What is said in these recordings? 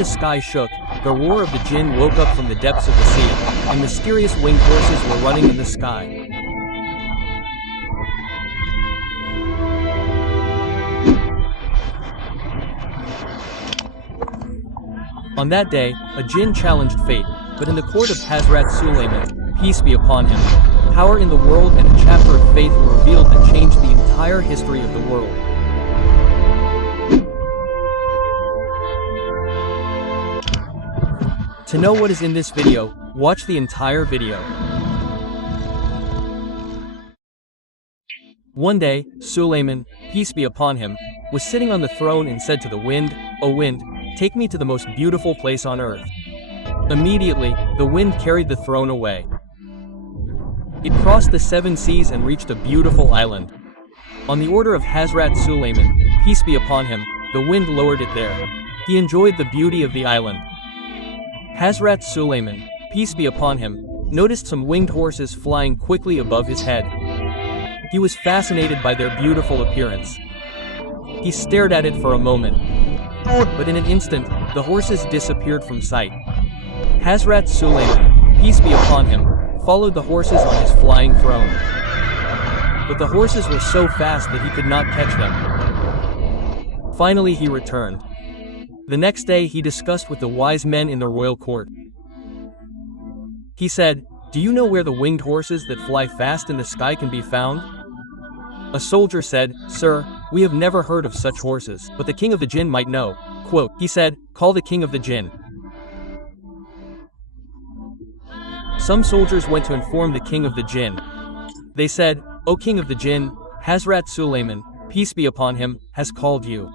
the sky shook, the roar of the Jinn woke up from the depths of the sea, and mysterious winged horses were running in the sky. On that day, a Jinn challenged fate, but in the court of Hazrat Sulaiman, peace be upon him, power in the world and a chapter of faith were revealed that changed the entire history of the world. To know what is in this video, watch the entire video. One day, Sulaiman, peace be upon him, was sitting on the throne and said to the wind, "O wind, take me to the most beautiful place on earth." Immediately, the wind carried the throne away. It crossed the 7 seas and reached a beautiful island. On the order of Hazrat Sulaiman, peace be upon him, the wind lowered it there. He enjoyed the beauty of the island. Hazrat Sulaiman, peace be upon him, noticed some winged horses flying quickly above his head. He was fascinated by their beautiful appearance. He stared at it for a moment, but in an instant, the horses disappeared from sight. Hazrat Sulaiman, peace be upon him, followed the horses on his flying throne. But the horses were so fast that he could not catch them. Finally he returned. The next day he discussed with the wise men in the royal court. He said, "Do you know where the winged horses that fly fast in the sky can be found?" A soldier said, "Sir, we have never heard of such horses, but the king of the Jinn might know." Quote, he said, "Call the king of the Jinn." Some soldiers went to inform the king of the Jinn. They said, "O king of the Jinn, Hazrat Sulaiman, peace be upon him, has called you."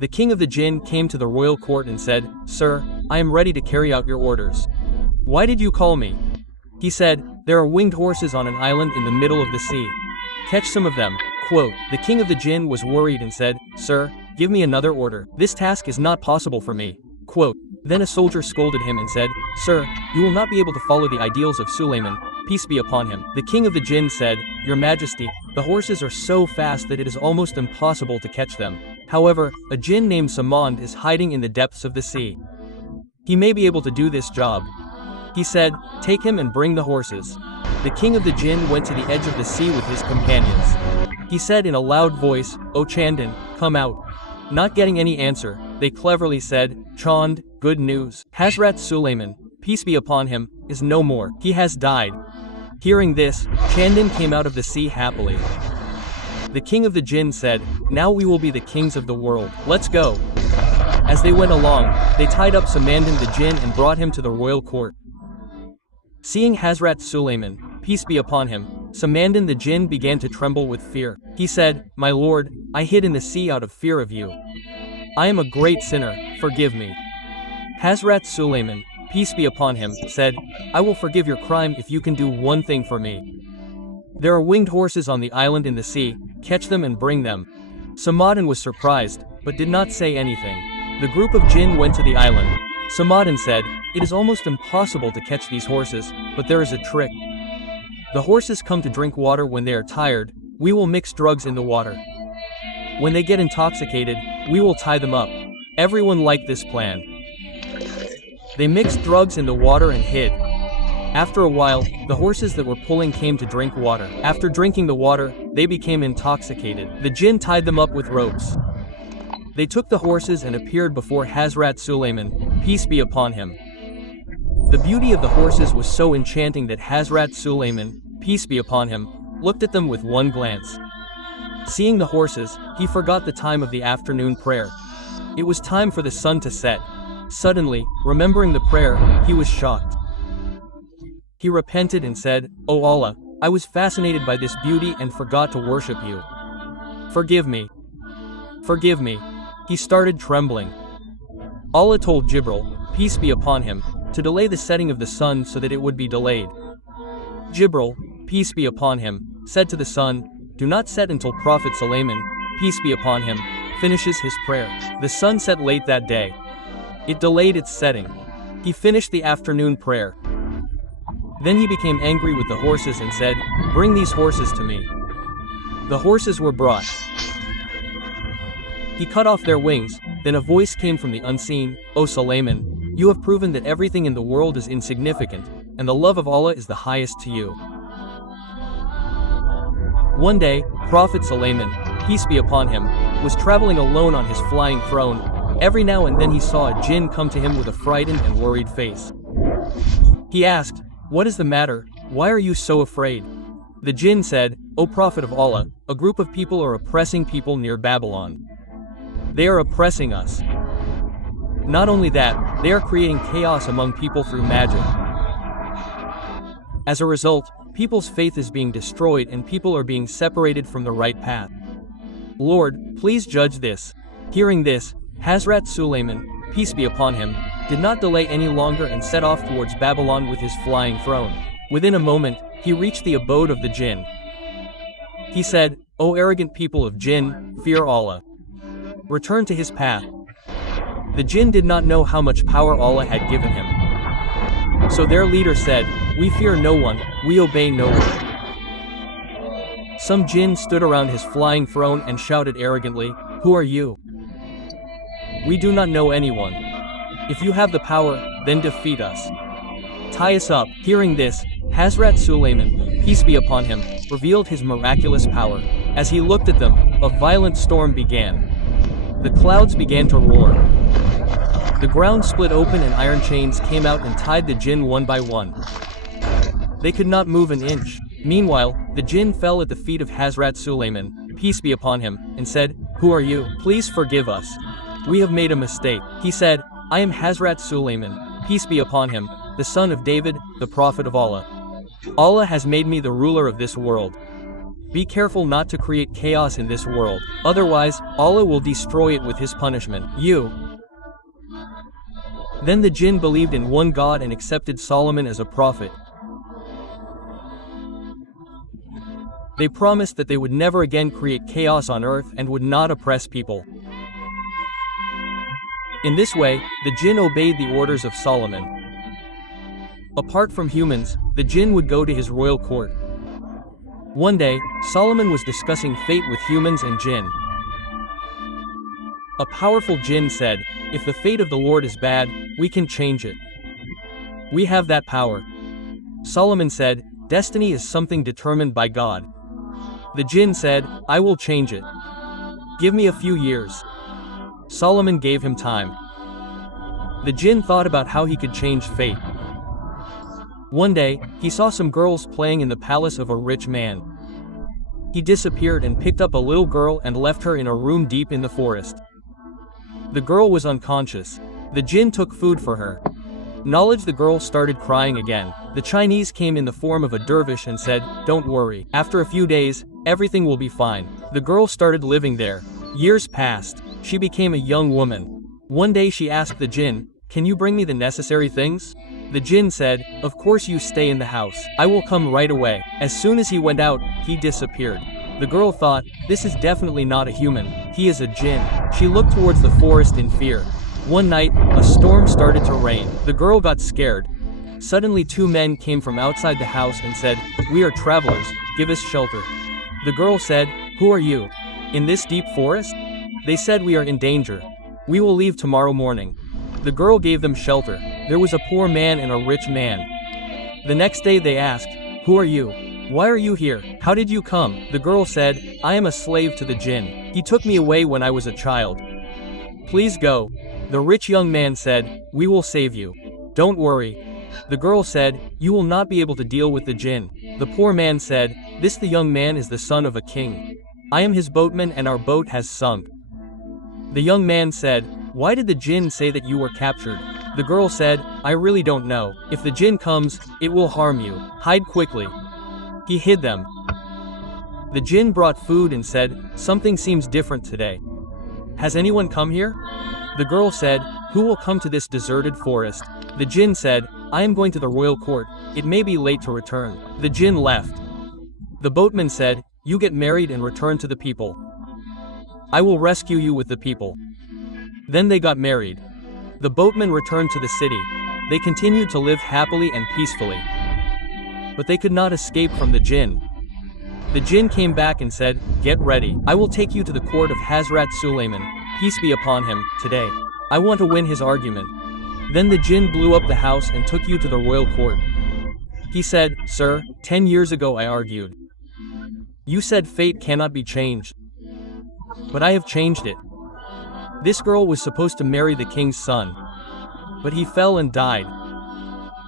The king of the Jinn came to the royal court and said, "Sir, I am ready to carry out your orders." "Why did you call me?" He said, "There are winged horses on an island in the middle of the sea. Catch some of them." Quote, the king of the Jinn was worried and said, "Sir, give me another order. This task is not possible for me." Quote, then a soldier scolded him and said, "Sir, you will not be able to follow the ideals of Sulaiman, peace be upon him." The king of the Jinn said, "Your Majesty, the horses are so fast that it is almost impossible to catch them. However, a Jinn named Samand is hiding in the depths of the sea. He may be able to do this job." He said, "Take him and bring the horses." The king of the Jinn went to the edge of the sea with his companions. He said in a loud voice, "O Chandan, come out." Not getting any answer, they cleverly said, "Chand, good news. Hazrat Sulaiman, peace be upon him, is no more. He has died." Hearing this, Chandan came out of the sea happily. The king of the Jinn said, "Now we will be the kings of the world. Let's go." As they went along, they tied up Samandan the Jinn and brought him to the royal court. Seeing Hazrat Sulaiman, peace be upon him, Samandan the Jinn began to tremble with fear. He said, "My lord, I hid in the sea out of fear of you. I am a great sinner, forgive me." Hazrat Sulaiman, peace be upon him, said, "I will forgive your crime if you can do one thing for me. There are winged horses on the island in the sea, catch them and bring them." Samadin was surprised, but did not say anything. The group of Jinn went to the island. Samadin said, "It is almost impossible to catch these horses, but there is a trick. The horses come to drink water when they are tired. We will mix drugs in the water. When they get intoxicated, we will tie them up." Everyone liked this plan. They mixed drugs in the water and hid. After a while, the horses that were pulling came to drink water. After drinking the water, they became intoxicated. The Jinn tied them up with ropes. They took the horses and appeared before Hazrat Sulaiman, peace be upon him. The beauty of the horses was so enchanting that Hazrat Sulaiman, peace be upon him, looked at them with one glance. Seeing the horses, he forgot the time of the afternoon prayer. It was time for the sun to set. Suddenly, remembering the prayer, he was shocked. He repented and said, "O Allah, I was fascinated by this beauty and forgot to worship you. Forgive me. Forgive me." He started trembling. Allah told Jibril, peace be upon him, to delay the setting of the sun so that it would be delayed. Jibril, peace be upon him, said to the sun, "Do not set until Prophet Sulaiman, peace be upon him, finishes his prayer." The sun set late that day. It delayed its setting. He finished the afternoon prayer. Then he became angry with the horses and said, "Bring these horses to me." The horses were brought. He cut off their wings, Then a voice came from the unseen, "O Sulaiman, you have proven that everything in the world is insignificant, and the love of Allah is the highest to you." One day, Prophet Sulaiman, peace be upon him, was traveling alone on his flying throne. Every now and then he saw a jinn come to him with a frightened and worried face. He asked, "What is the matter? Why are you so afraid?" The jinn said, "O Prophet of Allah, a group of people are oppressing people near Babylon. They are oppressing us. Not only that, they are creating chaos among people through magic. As a result, people's faith is being destroyed and people are being separated from the right path. Lord, please judge this." Hearing this, Hazrat Sulaiman, peace be upon him, did not delay any longer and set off towards Babylon with his flying throne. Within a moment, he reached the abode of the jinn. He said, "O arrogant people of jinn, fear Allah. Return to his path." The jinn did not know how much power Allah had given him. So their leader said, "We fear no one, we obey no one." Some jinn stood around his flying throne and shouted arrogantly, "Who are you? We do not know anyone. If you have the power, then defeat us. Tie us up." Hearing this, Hazrat Sulaiman, peace be upon him, revealed his miraculous power. As he looked at them, a violent storm began. The clouds began to roar. The ground split open and iron chains came out and tied the jinn one by one. They could not move an inch. Meanwhile, the jinn fell at the feet of Hazrat Sulaiman, peace be upon him, and said, "Who are you? Please forgive us. We have made a mistake." He said, "I am Hazrat Sulaiman, peace be upon him, the son of David, the prophet of Allah. Allah has made me the ruler of this world. Be careful not to create chaos in this world, otherwise, Allah will destroy it with his punishment. You." Then the jinn believed in one God and accepted Solomon as a prophet. They promised that they would never again create chaos on earth and would not oppress people. In this way, the jinn obeyed the orders of Solomon. Apart from humans, the jinn would go to his royal court. One day, Solomon was discussing fate with humans and jinn. A powerful jinn said, "If the fate of the Lord is bad, we can change it. We have that power." Solomon said, "Destiny is something determined by God." The jinn said, "I will change it. Give me a few years." Solomon gave him time. The jinn thought about how he could change fate. One day, he saw some girls playing in the palace of a rich man. He disappeared and picked up a little girl and left her in a room deep in the forest. The girl was unconscious. The jinn took food for her. Knowledge the girl started crying again. The Chinese came in the form of a dervish and said, "Don't worry. After a few days, everything will be fine." The girl started living there. Years passed. She became a young woman. One day she asked the jinn, "Can you bring me the necessary things?" The jinn said, "Of course, you stay in the house. I will come right away." As soon as he went out, he disappeared. The girl thought, "This is definitely not a human. He is a jinn." She looked towards the forest in fear. One night, a storm started to rain. The girl got scared. Suddenly 2 men came from outside the house and said, "We are travelers, give us shelter." The girl said, "Who are you? In this deep forest?" They said, "We are in danger. We will leave tomorrow morning." The girl gave them shelter. There was a poor man and a rich man. The next day they asked, "Who are you? Why are you here? How did you come?" The girl said, "I am a slave to the jinn. He took me away when I was a child. Please go." The rich young man said, "We will save you. Don't worry." The girl said, "You will not be able to deal with the jinn." The poor man said, "This the young man is the son of a king. I am his boatman and our boat has sunk." The young man said, "Why did the jinn say that you were captured?" The girl said, "I really don't know. If the jinn comes, it will harm you. Hide quickly." He hid them. The jinn brought food and said, "Something seems different today. Has anyone come here?" The girl said, "Who will come to this deserted forest?" The jinn said, "I am going to the royal court. It may be late to return." The jinn left. The boatman said, "You get married and return to the people. I will rescue you with the people." Then they got married. The boatman returned to the city. They continued to live happily and peacefully. But they could not escape from the jinn. The jinn came back and said, "Get ready. I will take you to the court of Hazrat Sulaiman, peace be upon him, today. I want to win his argument. Then the Jinn blew up the house and took you to the royal court. He said, Sir, 10 years ago I argued. You said fate cannot be changed. But I have changed it. This girl was supposed to marry the king's son. But he fell and died.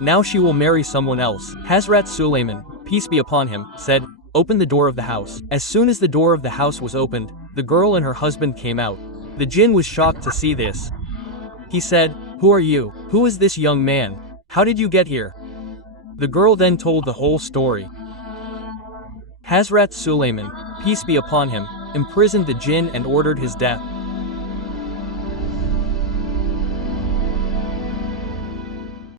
Now she will marry someone else. Hazrat Sulaiman, peace be upon him, said, Open the door of the house. As soon as the door of the house was opened, the girl and her husband came out. The Jinn was shocked to see this. He said, Who are you? Who is this young man? How did you get here? The girl then told the whole story. Hazrat Sulaiman, peace be upon him, imprisoned the Jinn and ordered his death.